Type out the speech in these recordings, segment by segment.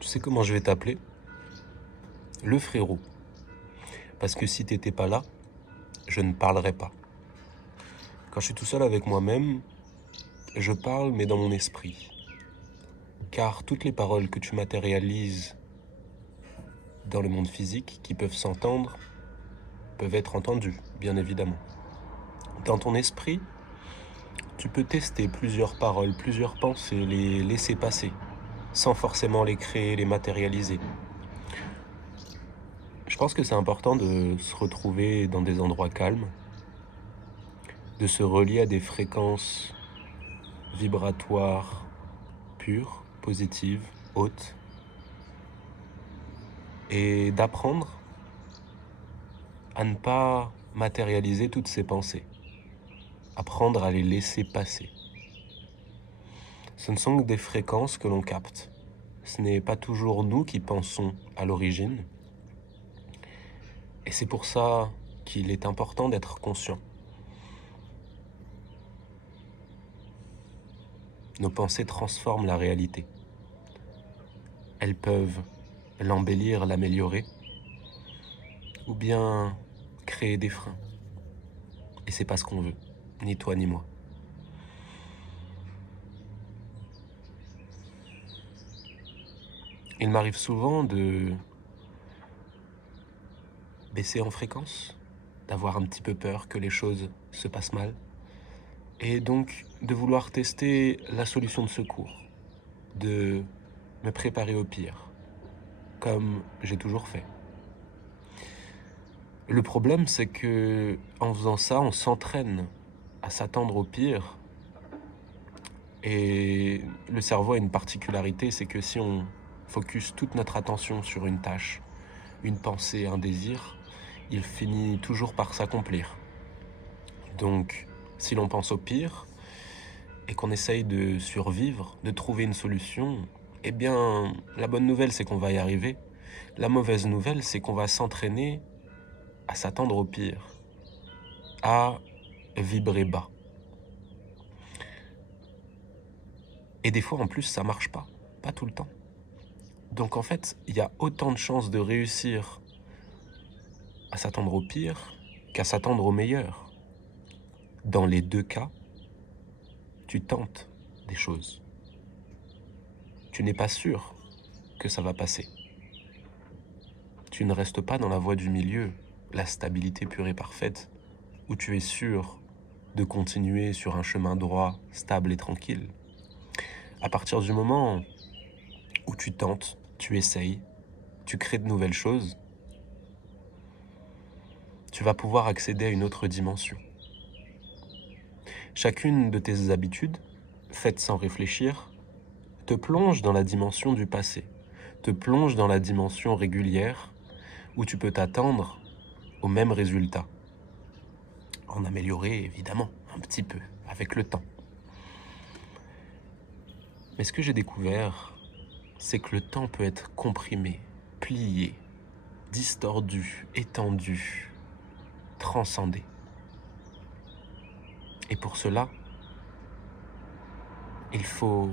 Tu sais comment je vais t'appeler? Le frérot. Parce que si t'étais pas là, je ne parlerais pas. Quand je suis tout seul avec moi-même, je parle mais dans mon esprit. Car toutes les paroles que tu matérialises dans le monde physique, qui peuvent s'entendre, peuvent être entendues, bien évidemment. Dans ton esprit, tu peux tester plusieurs paroles, plusieurs pensées, les laisser passer, sans forcément les créer, les matérialiser. Je pense que c'est important de se retrouver dans des endroits calmes, de se relier à des fréquences vibratoires pures, positives, hautes, et d'apprendre à ne pas matérialiser toutes ces pensées, apprendre à les laisser passer. Ce ne sont que des fréquences que l'on capte. Ce n'est pas toujours nous qui pensons à l'origine, et c'est pour ça qu'il est important d'être conscient. Nos pensées transforment la réalité. Elles peuvent l'embellir, l'améliorer, ou bien créer des freins. Et c'est pas ce qu'on veut, ni toi ni moi. Il m'arrive souvent de baisser en fréquence, d'avoir un petit peu peur que les choses se passent mal, et donc de vouloir tester la solution de secours, de me préparer au pire, comme j'ai toujours fait. Le problème, c'est que en faisant ça, on s'entraîne à s'attendre au pire, et le cerveau a une particularité, c'est que si on focus toute notre attention sur une tâche, une pensée, un désir, il finit toujours par s'accomplir. Donc, si l'on pense au pire et qu'on essaye de survivre, de trouver une solution, eh bien, la bonne nouvelle, c'est qu'on va y arriver. La mauvaise nouvelle, c'est qu'on va s'entraîner à s'attendre au pire, à vibrer bas. Et des fois, en plus, ça marche pas tout le temps. Donc en fait, il y a autant de chances de réussir à s'attendre au pire qu'à s'attendre au meilleur. Dans les deux cas, tu tentes des choses. Tu n'es pas sûr que ça va passer. Tu ne restes pas dans la voie du milieu, la stabilité pure et parfaite, où tu es sûr de continuer sur un chemin droit, stable et tranquille. À partir du moment où tu tentes, tu essayes, tu crées de nouvelles choses, tu vas pouvoir accéder à une autre dimension. Chacune de tes habitudes, faites sans réfléchir, te plonge dans la dimension du passé, te plonge dans la dimension régulière où tu peux t'attendre au même résultat. En améliorer évidemment un petit peu avec le temps. Mais ce que j'ai découvert, c'est que le temps peut être comprimé, plié, distordu, étendu, transcendé. Et pour cela, il faut.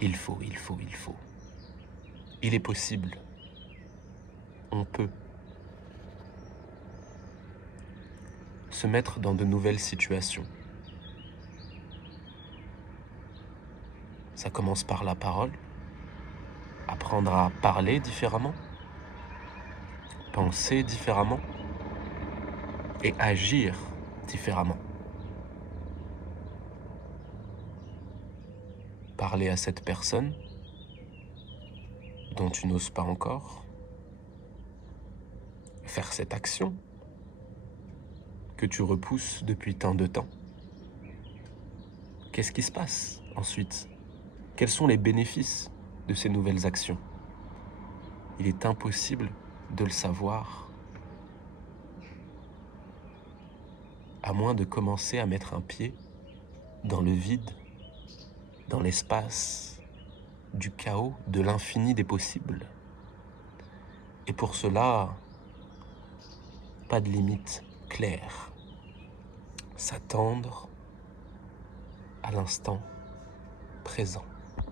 Il est possible. On peut se mettre dans de nouvelles situations. Ça commence par la parole, apprendre à parler différemment, penser différemment et agir différemment. Parler à cette personne dont tu n'oses pas encore, faire cette action que tu repousses depuis tant de temps. Qu'est-ce qui se passe ensuite? Quels sont les bénéfices de ces nouvelles actions? Il est impossible de le savoir à moins de commencer à mettre un pied dans le vide, dans l'espace, du chaos, de l'infini des possibles. Et pour cela, pas de limite claire. S'attendre à l'instant présent.